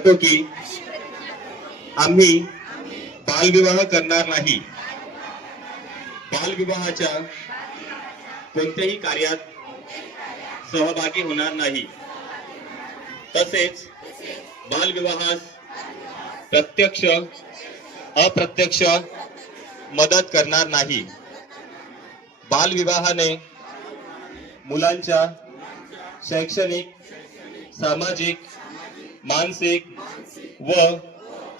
करतो की आम्ही बालविवाह करणार नाही, बालविवाहाच्या कोणत्याही कार्यात सहभागी होणार नाही, तसेच बालविवाहास प्रत्यक्ष अप्रत्यक्ष मदत करणार नाही। बालविवाहाने मुलांच्या शैक्षणिक, सामाजिक, मानसिक व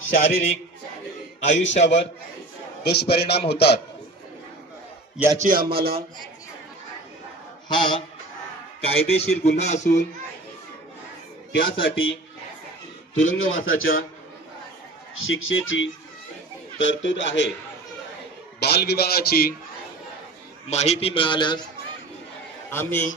शारीरिक आयुष्यावर दुष्परिणाम होतात। याची आम्हाला हा कायदेशीर गुन्हा असून त्यासाठी तुरुंगवासाच्या शिक्षेची तरतूद आहे। बालविवाहाची माहिती मिळाल्यास आम्ही